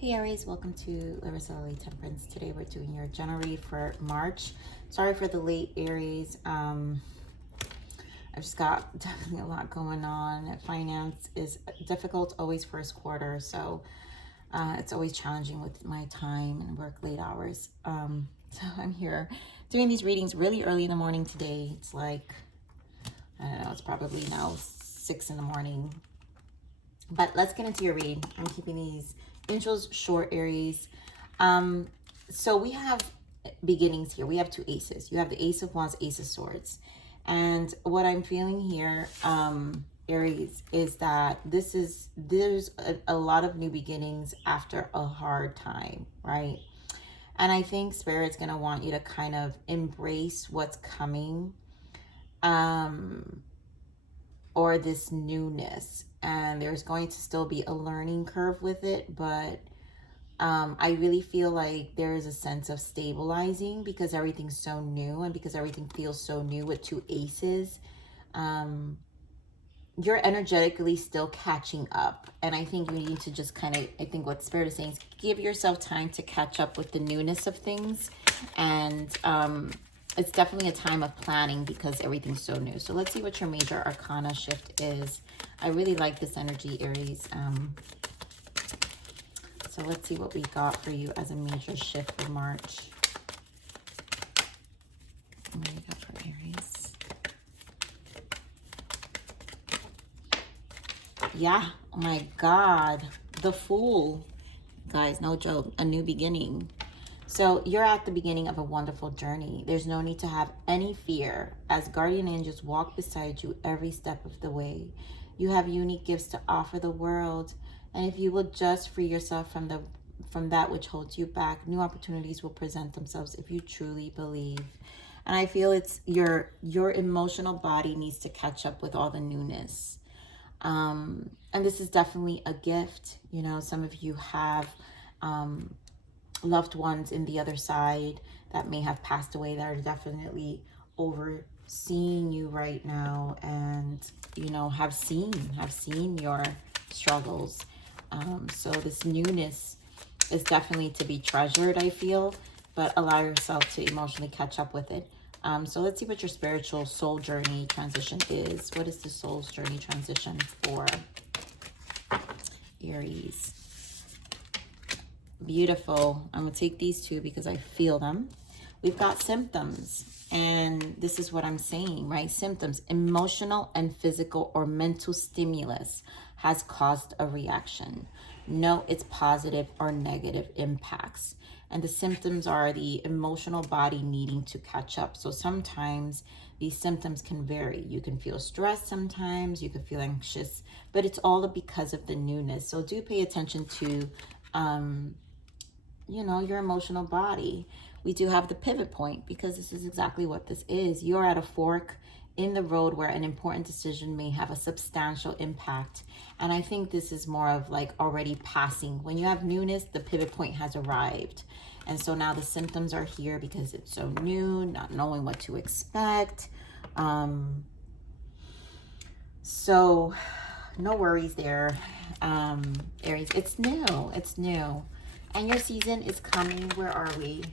Hey Aries, welcome to Larissa Temperance. Today we're doing your general read for March. Sorry for the late Aries. I've just got definitely a lot going on. Finance is difficult always first quarter, so it's always challenging with my time and work late hours. So I'm here doing these readings really early in the morning today. It's like, I don't know, it's probably now 6 in the morning. But let's get into your read. I'm keeping these intros short, Aries. So we have beginnings here. We have two aces. You have the Ace of Wands, Ace of Swords. And what I'm feeling here, Aries, is that there's a lot of new beginnings after a hard time, right? And I think Spirit's going to want you to kind of embrace what's coming, or this newness. And there's going to still be a learning curve with it, but I really feel like there is a sense of stabilizing because everything's so new and because everything feels so new with two aces. You're energetically still catching up. And I think you need to just kind of, I think what Spirit is saying is give yourself time to catch up with the newness of things. And it's definitely a time of planning because everything's so new. So let's see what your major arcana shift is. I really like this energy, Aries. So let's see what we got for you as a major shift for March. What do we got for Aries? Yeah, oh my God, the Fool. Guys, no joke, a new beginning. So you're at the beginning of a wonderful journey. There's no need to have any fear as guardian angels walk beside you every step of the way. You have unique gifts to offer the world. And if you will just free yourself from that which holds you back, new opportunities will present themselves if you truly believe. And I feel it's your emotional body needs to catch up with all the newness. And this is definitely a gift. You know, some of you have loved ones in the other side that may have passed away that are definitely overseeing you right now and, you know, have seen your struggles. So this newness is definitely to be treasured, I feel, but allow yourself to emotionally catch up with it. So let's see what your spiritual soul journey transition is. What is the soul's journey transition for Aries? Beautiful. I'm going to take these two because I feel them. We've got symptoms. And this is what I'm saying, right? Symptoms, emotional and physical or mental stimulus has caused a reaction. No, it's positive or negative impacts. And the symptoms are the emotional body needing to catch up. So sometimes these symptoms can vary. You can feel stressed sometimes, you can feel anxious, but it's all because of the newness. So do pay attention to, you know, your emotional body. We do have the pivot point because this is exactly what this is. You're at a fork in the road where an important decision may have a substantial impact. And I think this is more of like already passing. When you have newness, the pivot point has arrived. And so now the symptoms are here because it's so new, not knowing what to expect. So no worries there, Aries. It's new. It's new. And your season is coming. Where are we?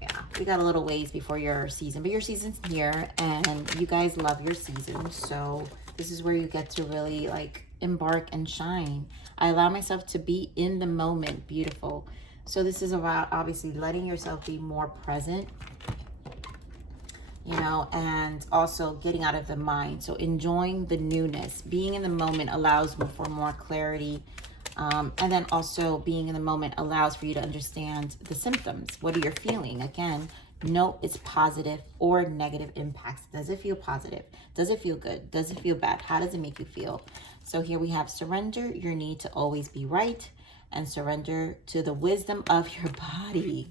Yeah, we got a little ways before your season, but your season's here and you guys love your season. So this is where you get to really like embark and shine. I allow myself to be in the moment. Beautiful. So this is about obviously letting yourself be more present, you know, and also getting out of the mind. So enjoying the newness, being in the moment allows for more clarity. And then also being in the moment allows for you to understand the symptoms. What are you feeling? Again, no, it's positive or negative impacts. Does it feel positive? Does it feel good? Does it feel bad? How does it make you feel? So here we have surrender your need to always be right and surrender to the wisdom of your body.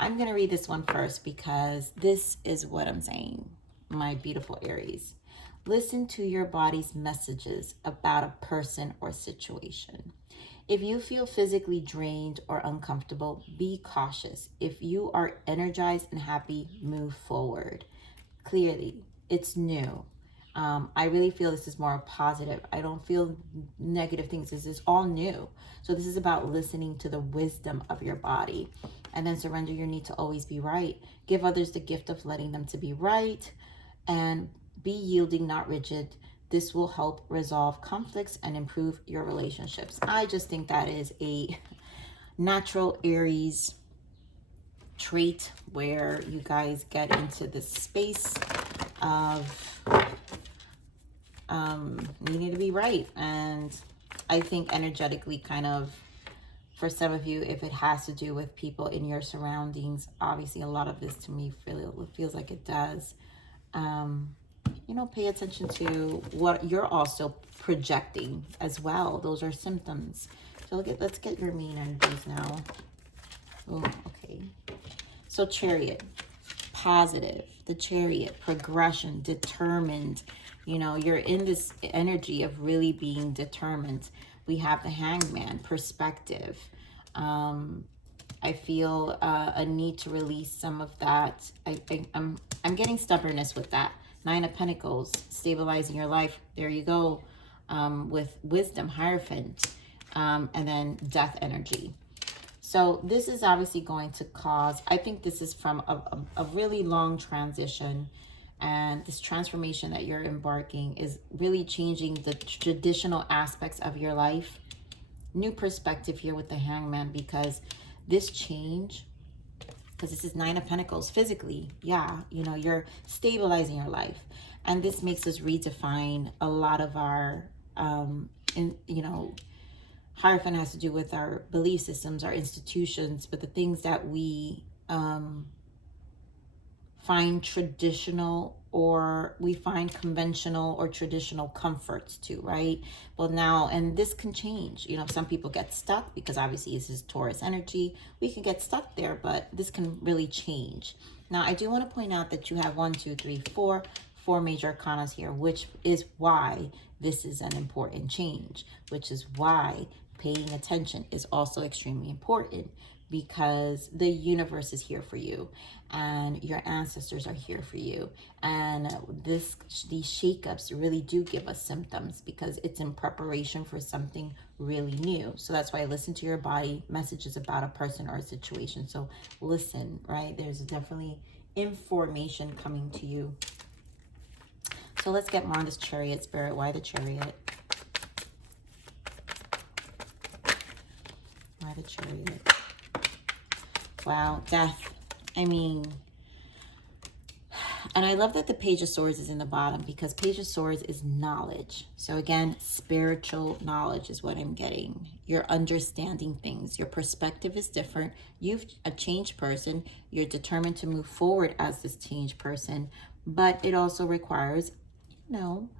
I'm going to read this one first because this is what I'm saying, my beautiful Aries. Listen to your body's messages about a person or situation. If you feel physically drained or uncomfortable, be cautious. If you are energized and happy, move forward. Clearly, it's new. I really feel this is more positive. I don't feel negative things. This is all new. So this is about listening to the wisdom of your body. And then surrender your need to always be right. Give others the gift of letting them to be right. And be yielding, not rigid. This will help resolve conflicts and improve your relationships. I just think that is a natural Aries trait where you guys get into this space of needing to be right. And I think energetically, kind of, for some of you, if it has to do with people in your surroundings, obviously a lot of this to me feels like it does. You know, pay attention to what you're also projecting as well. Those are symptoms. So let's get your main energies now. Oh, okay. So Chariot, positive. The Chariot, progression, determined. You know, you're in this energy of really being determined. We have the Hangman, perspective. I feel a need to release some of that. I'm getting stubbornness with that. Nine of Pentacles, stabilizing your life. There you go. With wisdom, Hierophant, and then death energy. So this is obviously going to cause, I think this is from a really long transition. And this transformation that you're embarking is really changing the traditional aspects of your life. New perspective here with the Hangman, because this change, because this is Nine of Pentacles, physically, yeah, you know, you're stabilizing your life. And this makes us redefine a lot of our, you know, Hierophant has to do with our belief systems, our institutions, but the things that we find traditional, or we find conventional or traditional comforts to, right? Well, now, and this can change. You know, some people get stuck because obviously this is Taurus energy. We can get stuck there, but this can really change. Now, I do want to point out that you have 1, 2, 3, 4 major arcanas here, which is why this is an important change, which is why paying attention is also extremely important, because the universe is here for you and your ancestors are here for you. And these shakeups really do give us symptoms, because it's in preparation for something really new. So that's why I listen to your body messages about a person or a situation. So listen, right? There's definitely information coming to you. So let's get more on this Chariot, Spirit. Why the Chariot? Why the Chariot? Wow, death. I mean, and I love that the Page of Swords is in the bottom, because Page of Swords is knowledge. So again, spiritual knowledge is what I'm getting. You're understanding things. Your perspective is different. You've a changed person. You're determined to move forward as this changed person. But it also requires, you know,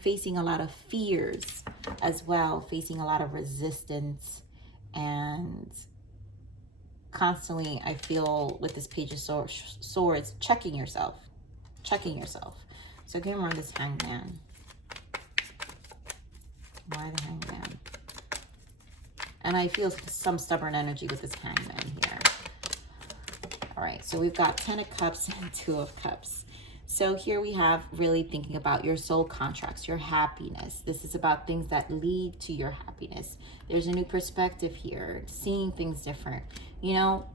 facing a lot of fears as well, facing a lot of resistance, and constantly, I feel with this Page of Swords, checking yourself. So give me more of this Hangman. Why the Hangman? And I feel some stubborn energy with this Hangman here. All right, so we've got 10 of Cups and 2 of Cups. So here we have really thinking about your soul contracts, your happiness. This is about things that lead to your happiness. There's a new perspective here, seeing things different. You know,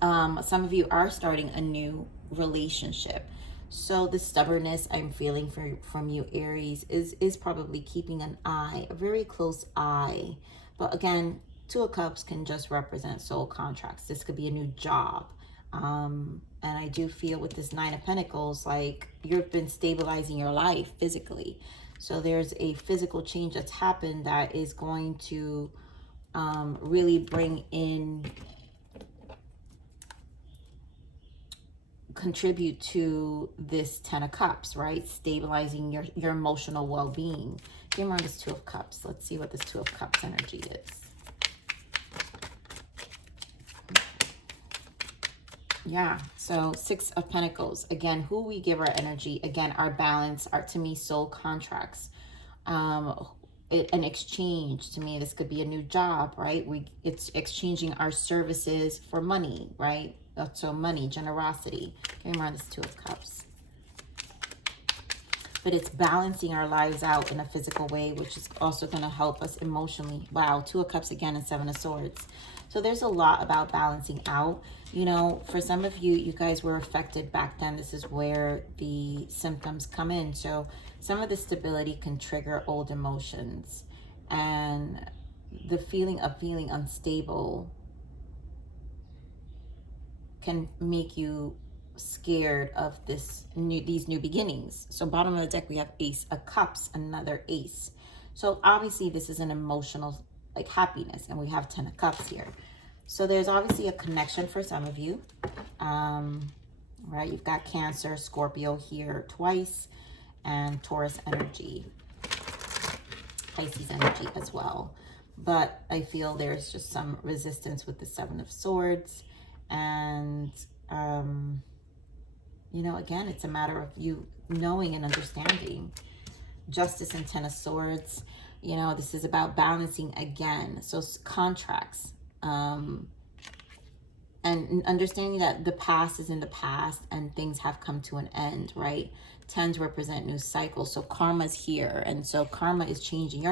some of you are starting a new relationship. So the stubbornness I'm feeling from you, Aries, is probably keeping an eye, a very close eye. But again, 2 of Cups can just represent soul contracts. This could be a new job. And I do feel with this 9 of Pentacles, like you've been stabilizing your life physically. So there's a physical change that's happened that is going to really bring in, contribute to this 10 of Cups, right? Stabilizing your emotional well-being. Give me more of this 2 of Cups. Let's see what this 2 of Cups energy is. Yeah, so 6 of Pentacles. Again, who we give our energy. Again, our balance, our, to me, soul contracts. An exchange. To me, this could be a new job, right? It's exchanging our services for money, right? So money, generosity. Give me more on this 2 of Cups. but it's balancing our lives out in a physical way, which is also going to help us emotionally. Wow, Two of Cups again and Seven of Swords. So there's a lot about balancing out. You know, for some of you, you guys were affected back then. This is where the symptoms come in. So some of the stability can trigger old emotions, and the feeling of feeling unstable can make you scared of these new beginnings. So bottom of the deck, we have Ace of Cups, another ace. So obviously this is an emotional like happiness, and we have 10 of Cups here. So there's obviously a connection for some of you. Right, you've got Cancer, Scorpio here twice, and Taurus energy, Pisces energy as well. But I feel there's just some resistance with the Seven of Swords. And, you know, again, it's a matter of you knowing and understanding. Justice and Ten of Swords, you know, this is about balancing again. So contracts, and understanding that the past is in the past and things have come to an end, right? Tens represent new cycles. So karma's here. And so karma is changing.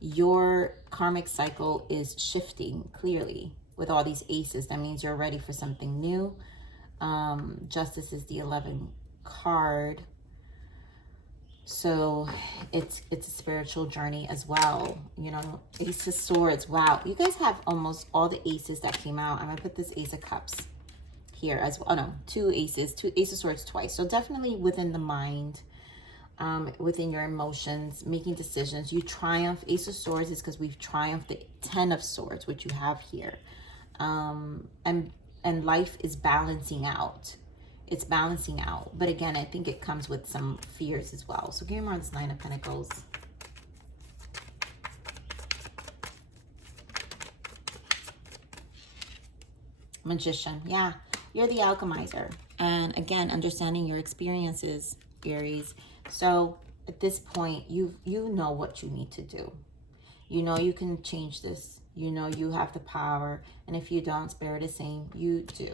Your karmic cycle is shifting clearly with all these aces. That means you're ready for something new. Justice is the 11th card. So it's a spiritual journey as well. You know, Ace of Swords. Wow. You guys have almost all the aces that came out. I'm going to put this Ace of Cups here as well. Oh, no. Two aces. Two Ace of Swords twice. So definitely within the mind, within your emotions, making decisions. You triumph. Ace of Swords is because we've triumphed the 10 of Swords, which you have here. And life is balancing out. It's balancing out. But again, I think it comes with some fears as well. So give me more on this Nine of Pentacles. Magician. Yeah, you're the alchemizer. And again, understanding your experiences, Aries. So at this point, you know what you need to do. You know you can change this. You know you have the power. And if you don't, Spirit is saying you do.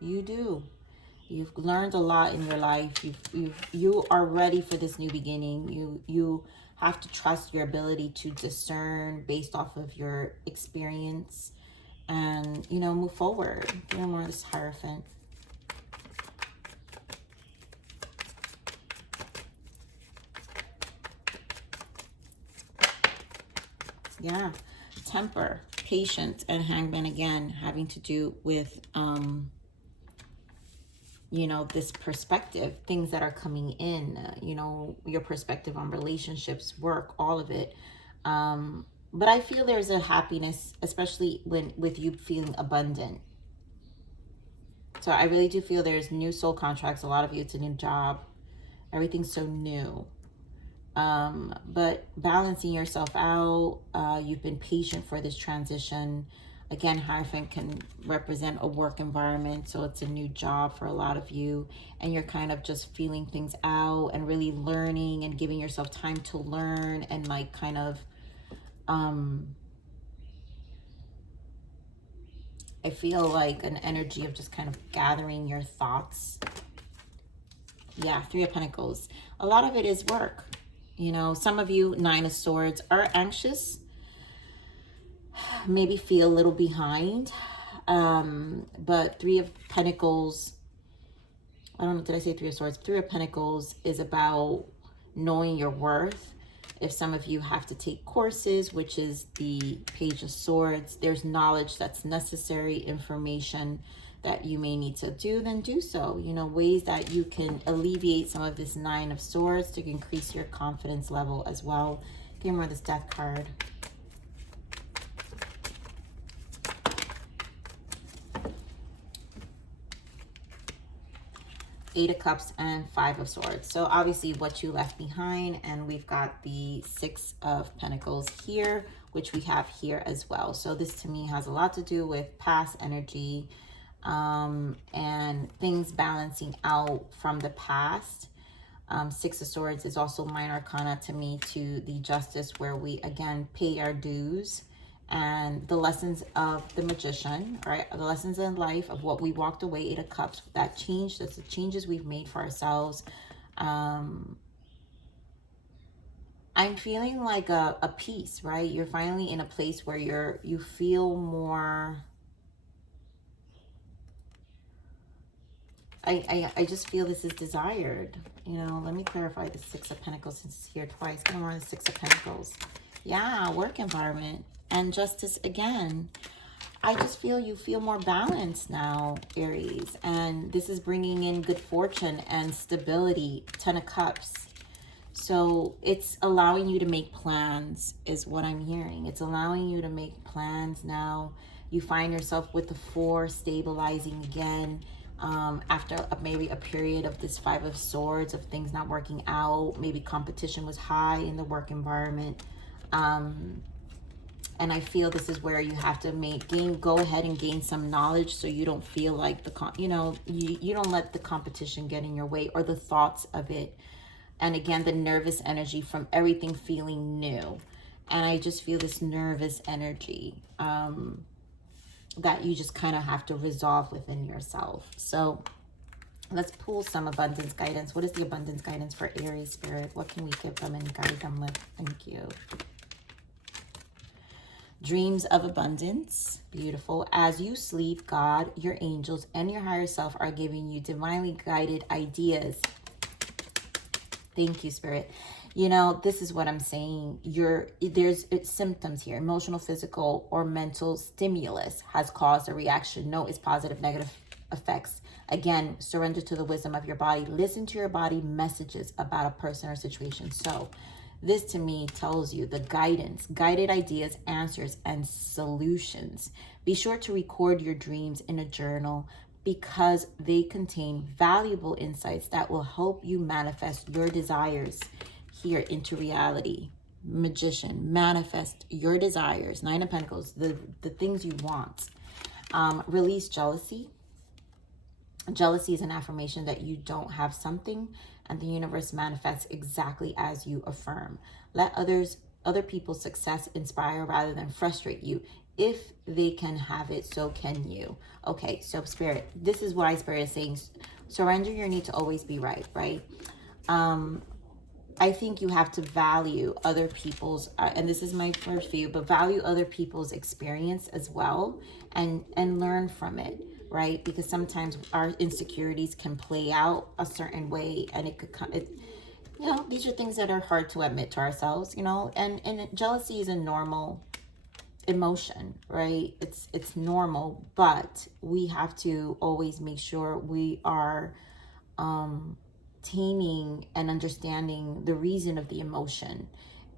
You do. You've learned a lot in your life. You are ready for this new beginning. You have to trust your ability to discern based off of your experience, and you know, move forward. You know, more of this Hierophant. Yeah, Temper, Patience, and Hangman again, having to do with you know, this perspective, things that are coming in, you know, your perspective on relationships, work, all of it. But I feel there's a happiness, especially with you feeling abundant. So I really do feel there's new soul contracts. A lot of you, it's a new job. Everything's so new. But balancing yourself out, you've been patient for this transition. Again, Hierophant can represent a work environment, so it's a new job for a lot of you, and you're kind of just feeling things out and really learning and giving yourself time to learn, and like kind of, I feel like an energy of just kind of gathering your thoughts. Yeah, Three of Pentacles. A lot of it is work. You know, some of you, Nine of Swords, are anxious. Maybe feel a little behind. But Three of Pentacles, I don't know, did I say Three of Swords? Three of Pentacles is about knowing your worth. If some of you have to take courses, which is the Page of Swords, there's knowledge that's necessary, information that you may need to do, then do so. You know, ways that you can alleviate some of this Nine of Swords to increase your confidence level as well. Give me more of this Death card. Eight of Cups and Five of Swords. So obviously what you left behind, and we've got the Six of Pentacles here, which we have here as well. So this to me has a lot to do with past energy, and things balancing out from the past. Six of Swords is also minor arcana to me, to the Justice, where we again pay our dues, and the lessons of the Magician, right? The lessons in life of what we walked away. Eight of Cups, that change, that's the changes we've made for ourselves. I'm feeling like a peace, right? You're finally in a place where you feel more. I just feel this is desired. You know, let me clarify the Six of Pentacles since it's here twice. Come on, the Six of Pentacles. Yeah, work environment and justice again. I just feel you feel more balanced now, Aries. And this is bringing in good fortune and stability. Ten of Cups. So it's allowing you to make plans is what I'm hearing. It's allowing you to make plans now. You find yourself with the Four stabilizing again. After maybe a period of this Five of Swords, of things not working out. Maybe competition was high in the work environment. And I feel this is where you have to go ahead and gain some knowledge, so you don't feel like you don't let the competition get in your way, or the thoughts of it. And again, the nervous energy from everything feeling new. And I just feel this nervous energy that you just kind of have to resolve within yourself. So let's pull some abundance guidance. What is the abundance guidance for Aries Spirit? What can we give them and guide them with? Thank you. Dreams of abundance. Beautiful. As you sleep, God, your angels, and your higher self are giving you divinely guided ideas. Thank you, Spirit. You know, this is what I'm saying. There's symptoms here. Emotional, physical, or mental stimulus has caused a reaction. Note its positive, negative effects. Again, surrender to the wisdom of your body. Listen to your body messages about a person or situation. So this to me tells you the guidance, guided ideas, answers, and solutions. Be sure to record your dreams in a journal, because they contain valuable insights that will help you manifest your desires here into reality. Magician, manifest your desires. Nine of Pentacles, the things you want. Release jealousy. Jealousy is an affirmation that you don't have something, and the universe manifests exactly as you affirm. Let other people's success inspire rather than frustrate you. If they can have it, so can you. Okay, so Spirit, this is why Spirit is saying, surrender your need to always be right, right? I think you have to value other people's, and this is my first view, but value other people's experience as well, and learn from it, right? Because sometimes our insecurities can play out a certain way, and it could come, you know, these are things that are hard to admit to ourselves, you know, and jealousy is a normal emotion, right? It's normal, but we have to always make sure we are taming and understanding the reason of the emotion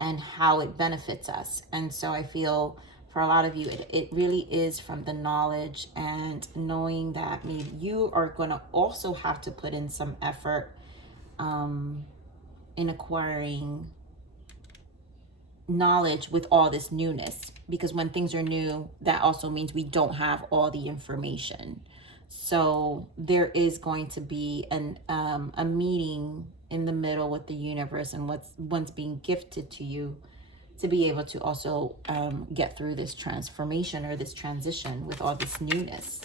and how it benefits us. And so I feel for a lot of you, it really is from the knowledge and knowing that maybe you are going to also have to put in some effort in acquiring knowledge with all this newness, because when things are new, that also means we don't have all the information. So there is going to be a meeting in the middle with the universe and what's being gifted to you, to be able to also get through this transformation or this transition with all this newness.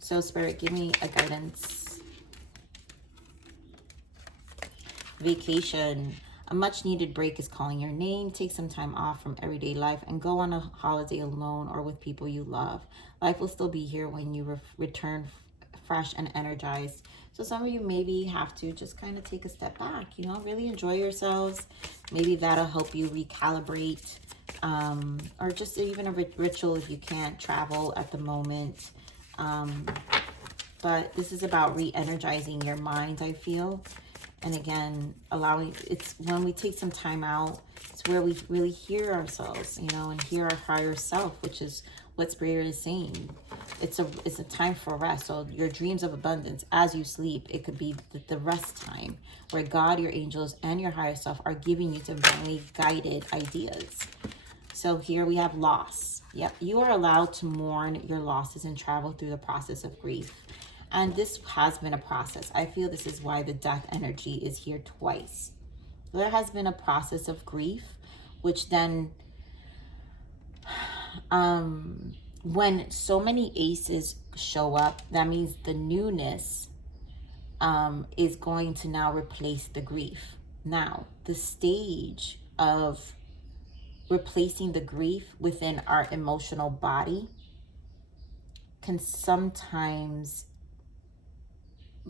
So Spirit, give me a guidance. Vacation. A much needed break is calling your name. Take some time off from everyday life and go on a holiday alone or with people you love. Life will still be here when you return fresh and energized. So some of you maybe have to just kind of take a step back, you know, really enjoy yourselves. Maybe that'll help you recalibrate, or just even a ritual if you can't travel at the moment. But this is about re-energizing your mind, I feel. And again, it's when we take some time out, it's where we really hear ourselves, you know, and hear our higher self, which is what Spirit is saying. It's a time for rest. So your dreams of abundance, as you sleep, it could be the rest time where God, your angels, and your higher self are giving you divinely guided ideas. So here we have loss. Yep, you are allowed to mourn your losses and travel through the process of grief. And this has been a process. I feel this is why the death energy is here twice. There has been a process of grief, which then, when so many aces show up, that means the newness is going to now replace the grief. Now, the stage of replacing the grief within our emotional body can sometimes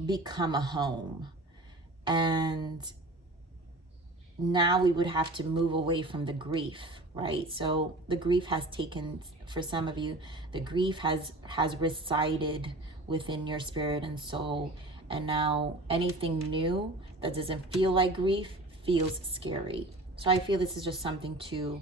become a home. And now we would have to move away from the grief, right? So the grief has taken, for some of you, the grief has resided within your spirit and soul. And now anything new that doesn't feel like grief feels scary. So I feel this is just something to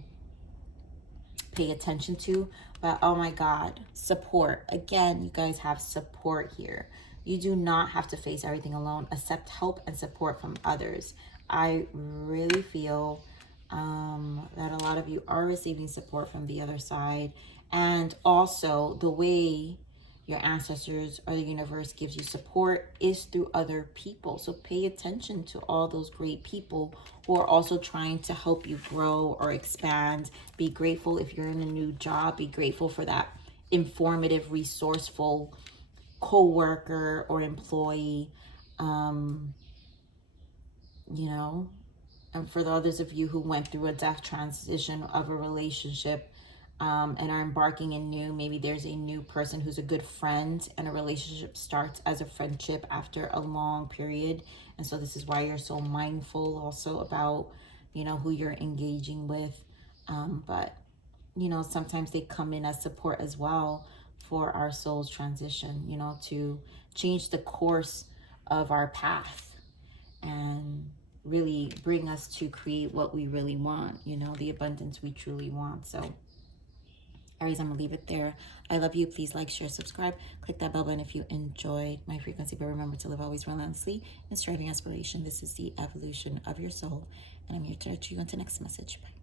pay attention to. But oh my God, support. Again, you guys have support here. You do not have to face everything alone. Accept help and support from others. I really feel that a lot of you are receiving support from the other side. And also the way your ancestors or the universe gives you support is through other people. So pay attention to all those great people who are also trying to help you grow or expand. Be grateful if you're in a new job. Be grateful for that informative, resourceful co-worker or employee. You know, and for the others of you who went through a death transition of a relationship and are embarking in new, maybe there's a new person who's a good friend and a relationship starts as a friendship after a long period. And so this is why you're so mindful also about, you know, who you're engaging with. But, you know, sometimes they come in as support as well for our soul's transition, you know, to change the course of our path and really bring us to create what we really want, you know, the abundance we truly want. So Aries, I'm gonna leave it there. I love you. Please like, share, subscribe, click that bell button if you enjoyed my frequency. But remember to live always relentlessly in striving aspiration. This is the evolution of your soul, and I'm here to touch you on the next message. Bye.